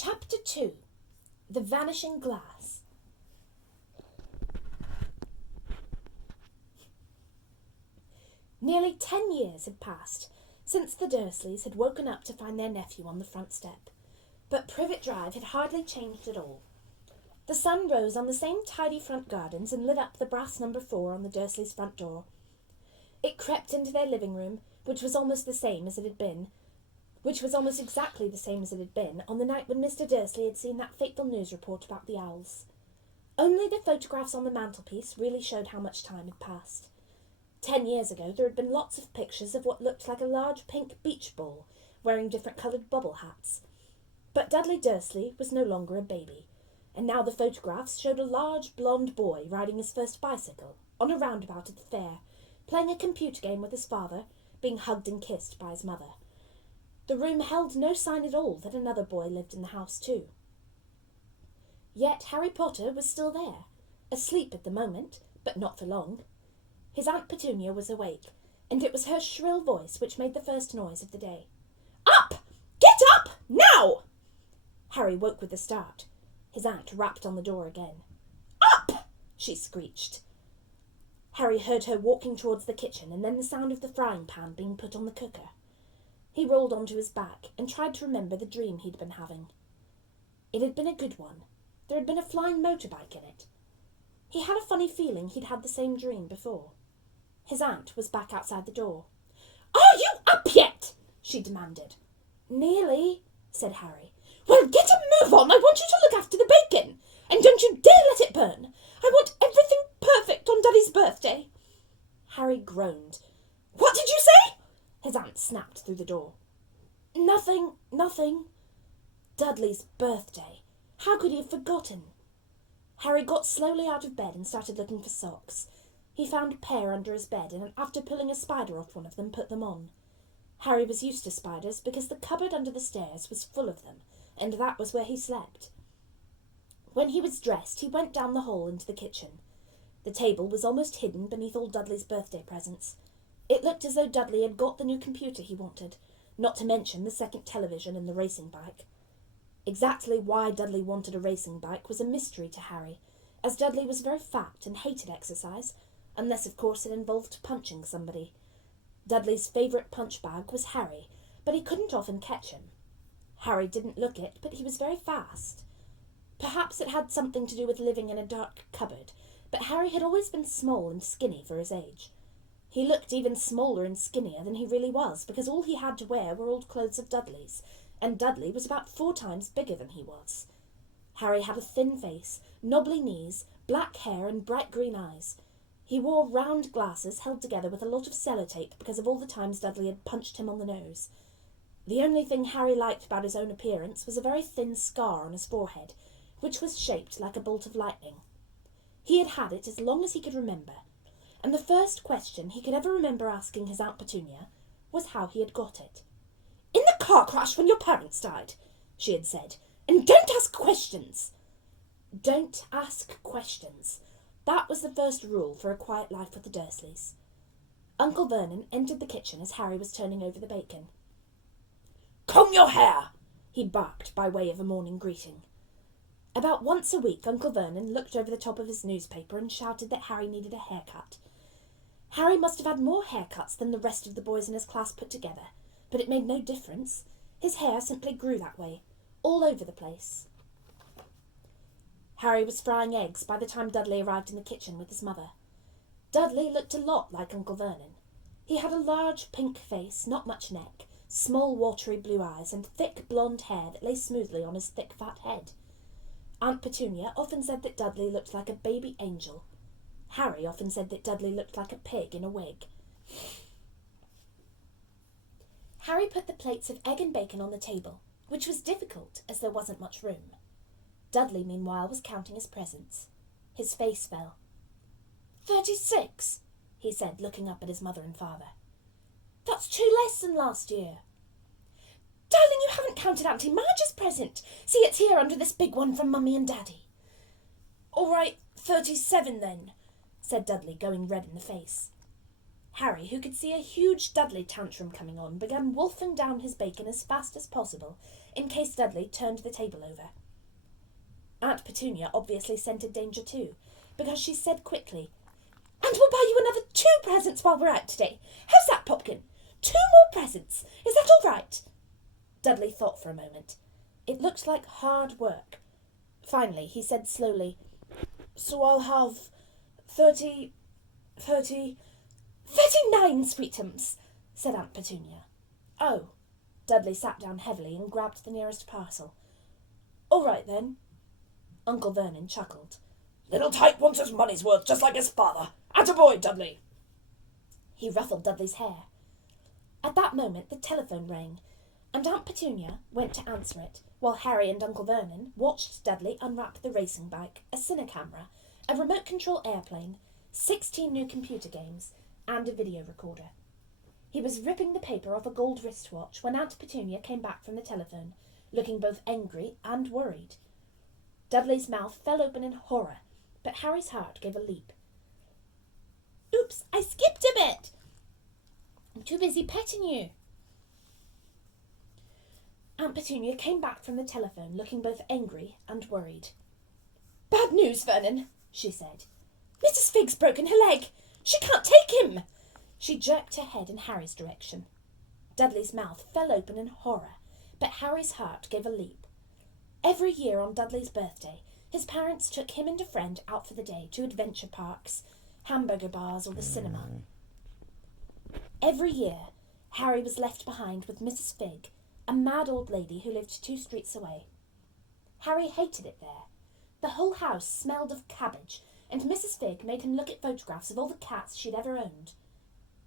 Chapter 2. The Vanishing Glass. Nearly 10 years had passed since the Dursleys had woken up to find their nephew on the front step, but Privet Drive had hardly changed at all. The sun rose on the same tidy front gardens and lit up the brass number 4 on the Dursleys' front door. It crept into their living room, which was almost exactly the same as it had been on the night when Mr. Dursley had seen that fateful news report about the owls. Only the photographs on the mantelpiece really showed how much time had passed. 10 years ago there had been lots of pictures of what looked like a large pink beach ball, wearing different coloured bobble hats. But Dudley Dursley was no longer a baby, and now the photographs showed a large blonde boy riding his first bicycle, on a roundabout at the fair, playing a computer game with his father, being hugged and kissed by his mother. The room held no sign at all that another boy lived in the house too. Yet Harry Potter was still there, asleep at the moment, but not for long. His Aunt Petunia was awake, and it was her shrill voice which made the first noise of the day. "Up! Get up! Now!" Harry woke with a start. His aunt rapped on the door again. "Up!" she screeched. Harry heard her walking towards the kitchen, and then the sound of the frying pan being put on the cooker. He rolled onto his back and tried to remember the dream he'd been having. It had been a good one. There had been a flying motorbike in it. He had a funny feeling he'd had the same dream before. His aunt was back outside the door. "Are you up yet?" she demanded. "Nearly," said Harry. "Well, get a move on. I want you to look after the bacon. And don't you dare let it burn. I want everything perfect on Dudley's birthday." Harry groaned. "What did you say?" His aunt snapped through the door. Nothing. Dudley's birthday. How could he have forgotten? Harry got slowly out of bed and started looking for socks. He found a pair under his bed and after pulling a spider off one of them, put them on. Harry was used to spiders because the cupboard under the stairs was full of them, and that was where he slept. When he was dressed, he went down the hall into the kitchen. The table was almost hidden beneath all Dudley's birthday presents. It looked as though Dudley had got the new computer he wanted, not to mention the second television and the racing bike. Exactly why Dudley wanted a racing bike was a mystery to Harry, as Dudley was very fat and hated exercise, unless of course it involved punching somebody. Dudley's favourite punch bag was Harry, but he couldn't often catch him. Harry didn't look it, but he was very fast. Perhaps it had something to do with living in a dark cupboard, but Harry had always been small and skinny for his age. He looked even smaller and skinnier than he really was, because all he had to wear were old clothes of Dudley's, and Dudley was about 4 times bigger than he was. Harry had a thin face, knobbly knees, black hair and bright green eyes. He wore round glasses held together with a lot of sellotape because of all the times Dudley had punched him on the nose. The only thing Harry liked about his own appearance was a very thin scar on his forehead, which was shaped like a bolt of lightning. He had it as long as he could remember, and the first question he could ever remember asking his Aunt Petunia was how he had got it. "In the car crash when your parents died," she had said, "and don't ask questions." Don't ask questions. That was the first rule for a quiet life with the Dursleys. Uncle Vernon entered the kitchen as Harry was turning over the bacon. "Comb your hair!" he barked by way of a morning greeting. About once a week Uncle Vernon looked over the top of his newspaper and shouted that Harry needed a haircut. Harry must have had more haircuts than the rest of the boys in his class put together, but it made no difference. His hair simply grew that way, all over the place. Harry was frying eggs by the time Dudley arrived in the kitchen with his mother. Dudley looked a lot like Uncle Vernon. He had a large pink face, not much neck, small watery blue eyes, and thick blonde hair that lay smoothly on his thick fat head. Aunt Petunia often said that Dudley looked like a baby angel. Harry often said that Dudley looked like a pig in a wig. Harry put the plates of egg and bacon on the table, which was difficult as there wasn't much room. Dudley, meanwhile, was counting his presents. His face fell. 36, he said, looking up at his mother and father. "That's 2 less than last year." "Darling, you haven't counted Auntie Marge's present. See, it's here under this big one from Mummy and Daddy." "All right, 37 then," said Dudley, going red in the face. Harry, who could see a huge Dudley tantrum coming on, began wolfing down his bacon as fast as possible, in case Dudley turned the table over. Aunt Petunia obviously scented danger too, because she said quickly, "And we'll buy you another 2 presents while we're out today. How's that, Popkin? 2 more presents. Is that all right?" Dudley thought for a moment. It looked like hard work. Finally, he said slowly, "So I'll have 39 sweetums," said Aunt Petunia. "Oh." Dudley sat down heavily and grabbed the nearest parcel. "All right, then." Uncle Vernon chuckled. "Little Tyke wants his money's worth, just like his father. Attaboy, Dudley." He ruffled Dudley's hair. At that moment the telephone rang, and Aunt Petunia went to answer it, while Harry and Uncle Vernon watched Dudley unwrap the racing bike, a cine camera, a remote-control airplane, 16 new computer games, and a video recorder. He was ripping the paper off a gold wristwatch when Aunt Petunia came back from the telephone, looking both angry and worried. Dudley's mouth fell open in horror, but Harry's heart gave a leap. "Oops, I skipped a bit. I'm too busy petting you." Aunt Petunia came back from the telephone, looking both angry and worried. "Bad news, Vernon," she said. "Mrs. Figg's broken her leg. She can't take him." She jerked her head in Harry's direction. Dudley's mouth fell open in horror, but Harry's heart gave a leap. Every year on Dudley's birthday, his parents took him and a friend out for the day to adventure parks, hamburger bars, or the cinema. Every year, Harry was left behind with Mrs. Figg, a mad old lady who lived 2 streets away. Harry hated it there. The whole house smelled of cabbage, and Mrs. Figg made him look at photographs of all the cats she'd ever owned.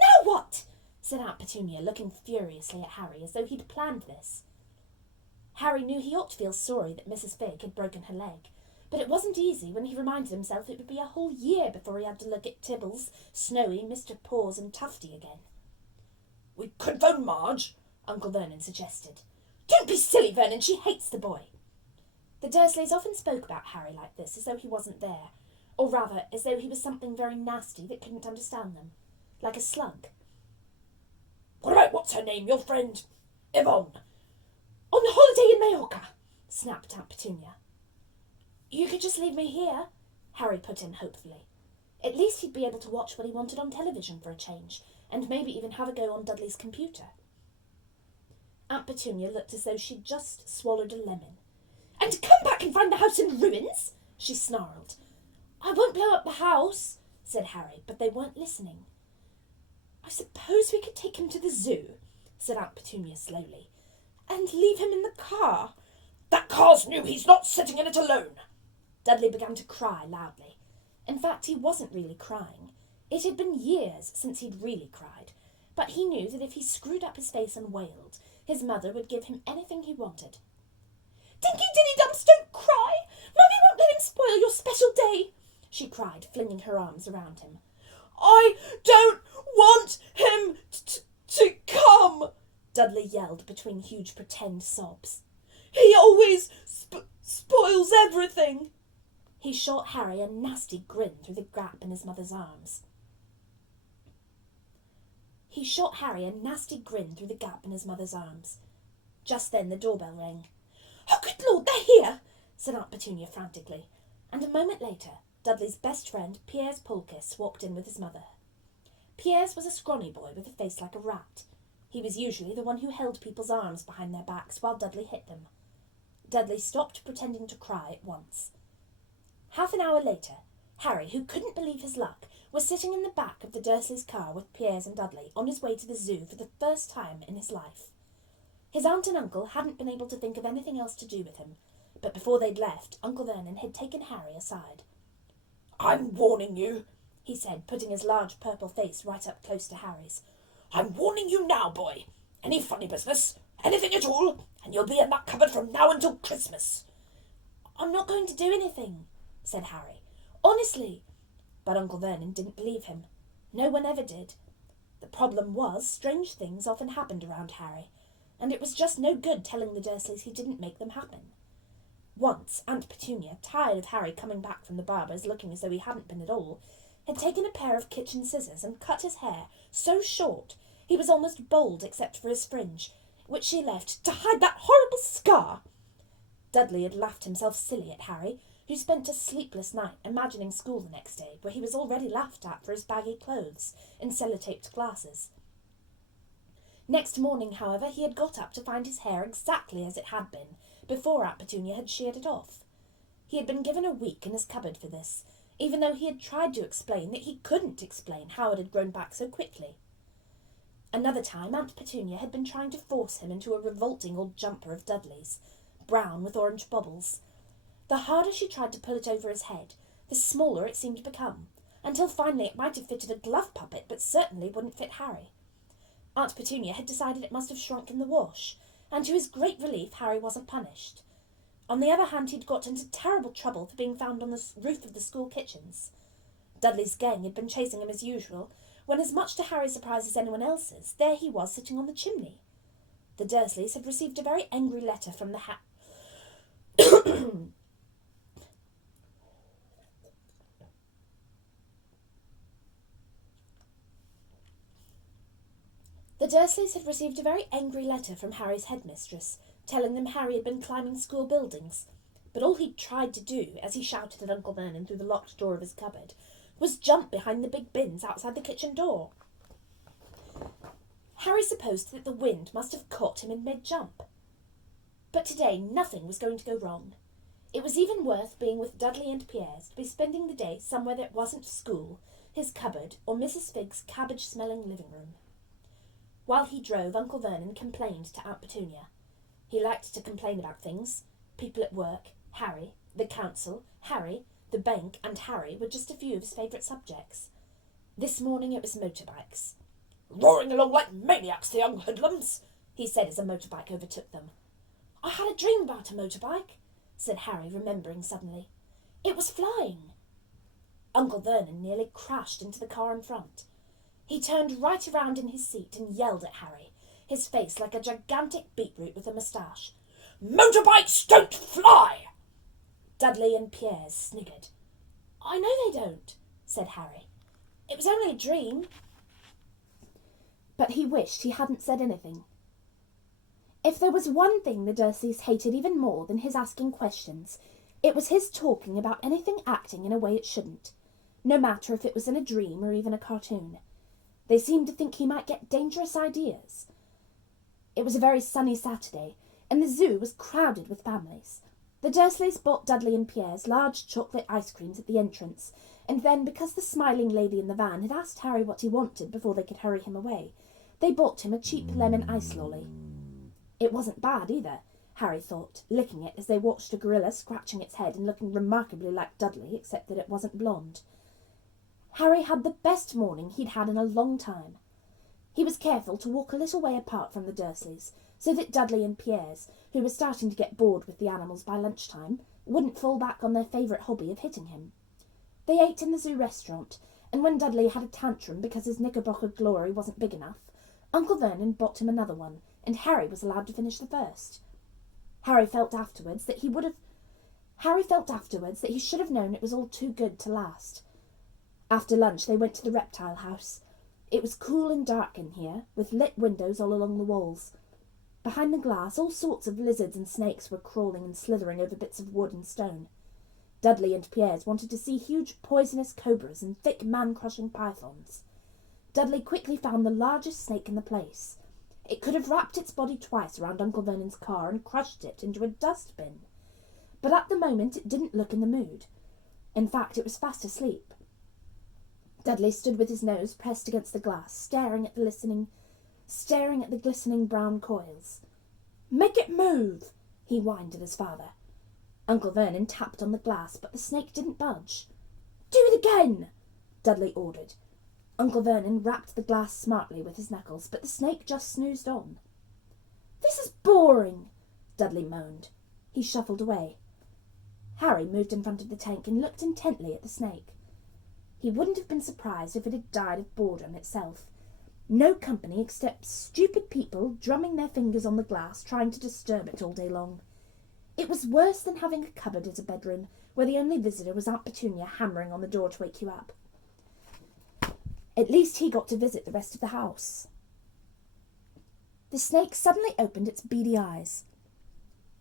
"Now what?" said Aunt Petunia, looking furiously at Harry as though he'd planned this. Harry knew he ought to feel sorry that Mrs. Figg had broken her leg, but it wasn't easy when he reminded himself it would be a whole year before he had to look at Tibbles, Snowy, Mr. Paws and Tufty again. "We could phone Marge," Uncle Vernon suggested. "Don't be silly, Vernon, she hates the boy." The Dursleys often spoke about Harry like this, as though he wasn't there, or rather, as though he was something very nasty that couldn't understand them, like a slug. "What about what's-her-name, your friend Yvonne?" "On holiday in Majorca," snapped Aunt Petunia. "You could just leave me here," Harry put in hopefully. At least he'd be able to watch what he wanted on television for a change, and maybe even have a go on Dudley's computer. Aunt Petunia looked as though she'd just swallowed a lemon. "And come back and find the house in ruins?" she snarled. "I won't blow up the house," said Harry, but they weren't listening. "I suppose we could take him to the zoo," said Aunt Petunia slowly, "and leave him in the car." "That car's new, he's not sitting in it alone." Dudley began to cry loudly. In fact, he wasn't really crying. It had been years since he'd really cried, but he knew that if he screwed up his face and wailed, his mother would give him anything he wanted. "Dinky Dinny Dumps, don't cry! Mummy won't let him spoil your special day!" she cried, flinging her arms around him. "I don't want him to come!" Dudley yelled between huge pretend sobs. "He always spoils everything!" He shot Harry a nasty grin through the gap in his mother's arms. Just then the doorbell rang. "Oh, good Lord, they're here!" said Aunt Petunia frantically, and a moment later Dudley's best friend, Piers Polkiss, walked in with his mother. Piers was a scrawny boy with a face like a rat. He was usually the one who held people's arms behind their backs while Dudley hit them. Dudley stopped pretending to cry at once. Half an hour later, Harry, who couldn't believe his luck, was sitting in the back of the Dursleys' car with Piers and Dudley on his way to the zoo for the first time in his life. His aunt and uncle hadn't been able to think of anything else to do with him, but before they'd left, Uncle Vernon had taken Harry aside. "I'm warning you," he said, putting his large purple face right up close to Harry's. "I'm warning you now, boy. Any funny business, anything at all, and you'll be in that cupboard from now until Christmas." "I'm not going to do anything," said Harry. "Honestly." But Uncle Vernon didn't believe him. No one ever did. The problem was, strange things often happened around Harry, and it was just no good telling the Dursleys he didn't make them happen. Once, Aunt Petunia, tired of Harry coming back from the barber's looking as though he hadn't been at all, had taken a pair of kitchen scissors and cut his hair so short he was almost bald except for his fringe, which she left to hide that horrible scar. Dudley had laughed himself silly at Harry, who spent a sleepless night imagining school the next day, where he was already laughed at for his baggy clothes and sellotaped glasses. Next morning, however, he had got up to find his hair exactly as it had been, before Aunt Petunia had sheared it off. He had been given a week in his cupboard for this, even though he had tried to explain that he couldn't explain how it had grown back so quickly. Another time, Aunt Petunia had been trying to force him into a revolting old jumper of Dudley's, brown with orange bobbles. The harder she tried to pull it over his head, the smaller it seemed to become, until finally it might have fitted a glove puppet, but certainly wouldn't fit Harry. Aunt Petunia had decided it must have shrunk in the wash, and to his great relief, Harry wasn't punished. On the other hand, he'd got into terrible trouble for being found on the roof of the school kitchens. Dudley's gang had been chasing him as usual, when, as much to Harry's surprise as anyone else's, there he was sitting on the chimney. The Dursleys had received a very angry letter from the The Dursleys had received a very angry letter from Harry's headmistress, telling them Harry had been climbing school buildings, but all he'd tried to do, as he shouted at Uncle Vernon through the locked door of his cupboard, was jump behind the big bins outside the kitchen door. Harry supposed that the wind must have caught him in mid-jump. But today nothing was going to go wrong. It was even worth being with Dudley and Pierre's to be spending the day somewhere that wasn't school, his cupboard, or Mrs. Figg's cabbage-smelling living room. While he drove, Uncle Vernon complained to Aunt Petunia. He liked to complain about things. People at work, Harry, the council, Harry, the bank, and Harry were just a few of his favourite subjects. This morning it was motorbikes. "Roaring along like maniacs, the young hoodlums," he said as a motorbike overtook them. "I had a dream about a motorbike," said Harry, remembering suddenly. "It was flying." Uncle Vernon nearly crashed into the car in front. He turned right around in his seat and yelled at Harry, his face like a gigantic beetroot with a moustache. "Motorbikes don't fly!" Dudley and Pierre sniggered. "I know they don't," said Harry. "It was only a dream." But he wished he hadn't said anything. If there was one thing the Dursleys hated even more than his asking questions, it was his talking about anything acting in a way it shouldn't, no matter if it was in a dream or even a cartoon. They seemed to think he might get dangerous ideas. It was a very sunny Saturday, and the zoo was crowded with families. The Dursleys bought Dudley and Pierre's large chocolate ice creams at the entrance, and then, because the smiling lady in the van had asked Harry what he wanted before they could hurry him away, they bought him a cheap lemon ice lolly. It wasn't bad either, Harry thought, licking it as they watched a gorilla scratching its head and looking remarkably like Dudley, except that it wasn't blonde. Harry had the best morning he'd had in a long time. He was careful to walk a little way apart from the Dursleys, so that Dudley and Pierre's, who were starting to get bored with the animals by lunchtime, wouldn't fall back on their favourite hobby of hitting him. They ate in the zoo restaurant, and when Dudley had a tantrum because his knickerbocker glory wasn't big enough, Uncle Vernon bought him another one, and Harry was allowed to finish the first. Harry felt afterwards that he should have known it was all too good to last. After lunch they went to the reptile house. It was cool and dark in here, with lit windows all along the walls. Behind the glass all sorts of lizards and snakes were crawling and slithering over bits of wood and stone. Dudley and Pierre's wanted to see huge poisonous cobras and thick man-crushing pythons. Dudley quickly found the largest snake in the place. It could have wrapped its body twice around Uncle Vernon's car and crushed it into a dustbin. But at the moment it didn't look in the mood. In fact, it was fast asleep. Dudley stood with his nose pressed against the glass, staring at the glistening brown coils. "Make it move!" he whined at his father. Uncle Vernon tapped on the glass, but the snake didn't budge. "Do it again!" Dudley ordered. Uncle Vernon rapped the glass smartly with his knuckles, but the snake just snoozed on. "This is boring," Dudley moaned. He shuffled away. Harry moved in front of the tank and looked intently at the snake. He wouldn't have been surprised if it had died of boredom itself. No company except stupid people drumming their fingers on the glass, trying to disturb it all day long. It was worse than having a cupboard as a bedroom, where the only visitor was Aunt Petunia hammering on the door to wake you up. At least he got to visit the rest of the house. The snake suddenly opened its beady eyes.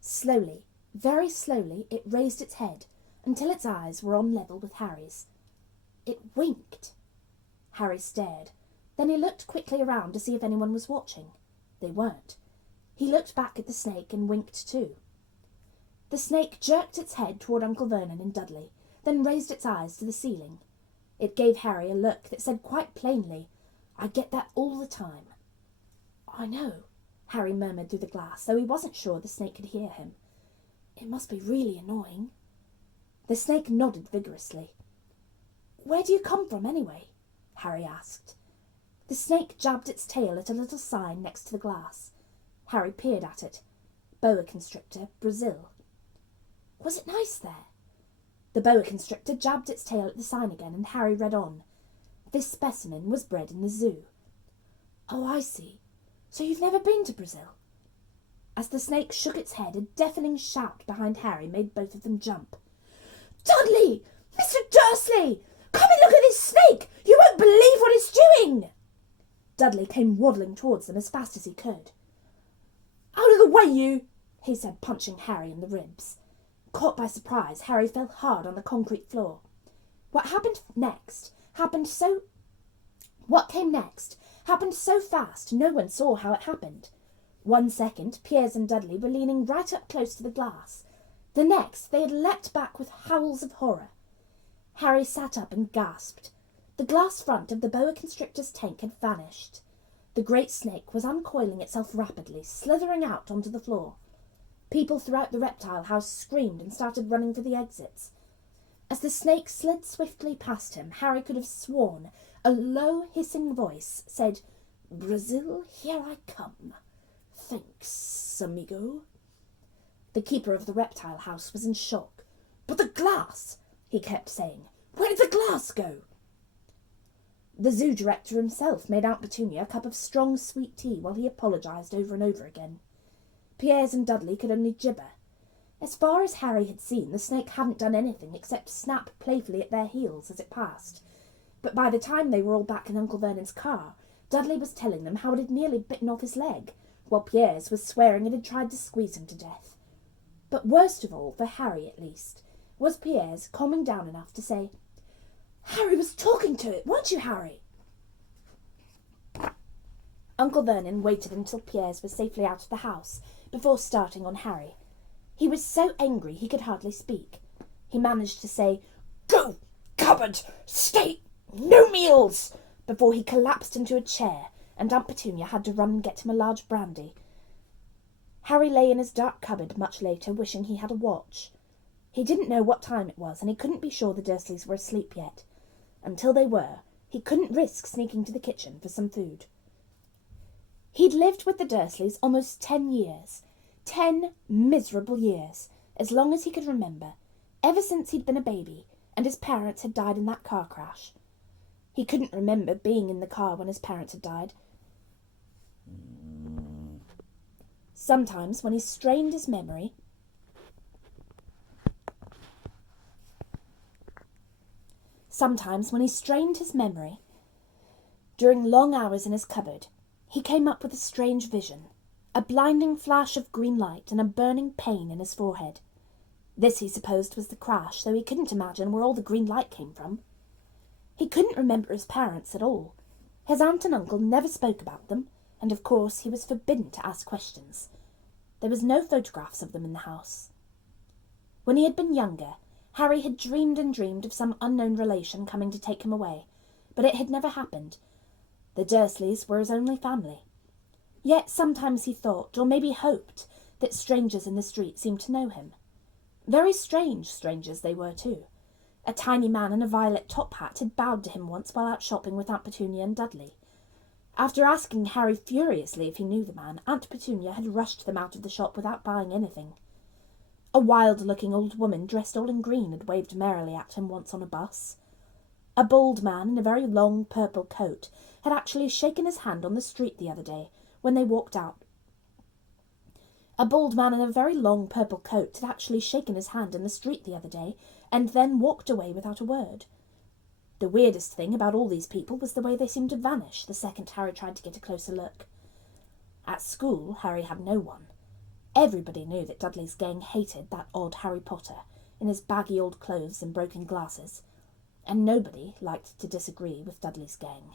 Slowly, very slowly, it raised its head until its eyes were on level with Harry's. It winked. Harry stared. Then he looked quickly around to see if anyone was watching. They weren't. He looked back at the snake and winked too. The snake jerked its head toward Uncle Vernon and Dudley, then raised its eyes to the ceiling. It gave Harry a look that said quite plainly, "I get that all the time." "I know," Harry murmured through the glass, though he wasn't sure the snake could hear him. "It must be really annoying." The snake nodded vigorously. "Where do you come from, anyway?" Harry asked. The snake jabbed its tail at a little sign next to the glass. Harry peered at it. Boa constrictor, Brazil. Was it nice there? The boa constrictor jabbed its tail at the sign again, and Harry read on. This specimen was bred in the zoo. "Oh, I see. So you've never been to Brazil?" As the snake shook its head, a deafening shout behind Harry made both of them jump. "Dudley! Mr. Dursley! Come and look at this snake! You won't believe what it's doing!" Dudley came waddling towards them as fast as he could. "Out of the way, you!" he said, punching Harry in the ribs. Caught by surprise, Harry fell hard on the concrete floor. What came next happened so fast no one saw how it happened. 1 second, Piers and Dudley were leaning right up close to the glass. The next, they had leapt back with howls of horror. Harry sat up and gasped. The glass front of the boa constrictor's tank had vanished. The great snake was uncoiling itself rapidly, slithering out onto the floor. People throughout the reptile house screamed and started running for the exits. As the snake slid swiftly past him, Harry could have sworn a low, hissing voice said, "Brazil, here I come. Thanks, amigo." The keeper of the reptile house was in shock. "But the glass," he kept saying. "Where did the glass go?" The zoo director himself made Aunt Petunia a cup of strong sweet tea while he apologised over and over again. Piers and Dudley could only gibber. As far as Harry had seen, the snake hadn't done anything except snap playfully at their heels as it passed. But by the time they were all back in Uncle Vernon's car, Dudley was telling them how it had nearly bitten off his leg, while Piers was swearing it had tried to squeeze him to death. But worst of all, for Harry at least, was Piers calming down enough to say, "Harry was talking to it, weren't you, Harry?" Uncle Vernon waited until Piers was safely out of the house before starting on Harry. He was so angry he could hardly speak. He managed to say, "Go, cupboard, stay, no meals," before he collapsed into a chair and Aunt Petunia had to run and get him a large brandy. Harry lay in his dark cupboard much later, wishing he had a watch. He didn't know what time it was, and he couldn't be sure the Dursleys were asleep yet. Until they were, he couldn't risk sneaking to the kitchen for some food. He'd lived with the Dursleys almost 10 years. 10 miserable years, as long as he could remember, ever since he'd been a baby, and his parents had died in that car crash. He couldn't remember being in the car when his parents had died. Sometimes, when he strained his memory, during long hours in his cupboard, he came up with a strange vision, a blinding flash of green light and a burning pain in his forehead. This, he supposed, was the crash, though he couldn't imagine where all the green light came from. He couldn't remember his parents at all. His aunt and uncle never spoke about them, and of course he was forbidden to ask questions. There was no photographs of them in the house. When he had been younger, Harry had dreamed and dreamed of some unknown relation coming to take him away, but it had never happened. The Dursleys were his only family. Yet sometimes he thought, or maybe hoped, that strangers in the street seemed to know him. Very strange strangers they were, too. A tiny man in a violet top hat had bowed to him once while out shopping with Aunt Petunia and Dudley. After asking Harry furiously if he knew the man, Aunt Petunia had rushed them out of the shop without buying anything. A wild-looking old woman dressed all in green had waved merrily at him once on a bus. A bald man in a very long purple coat had actually shaken his hand on the street the other day when they walked out. And then walked away without a word. The weirdest thing about all these people was the way they seemed to vanish the second Harry tried to get a closer look. At school, Harry had no one. Everybody knew that Dudley's gang hated that odd Harry Potter, in his baggy old clothes and broken glasses, and nobody liked to disagree with Dudley's gang.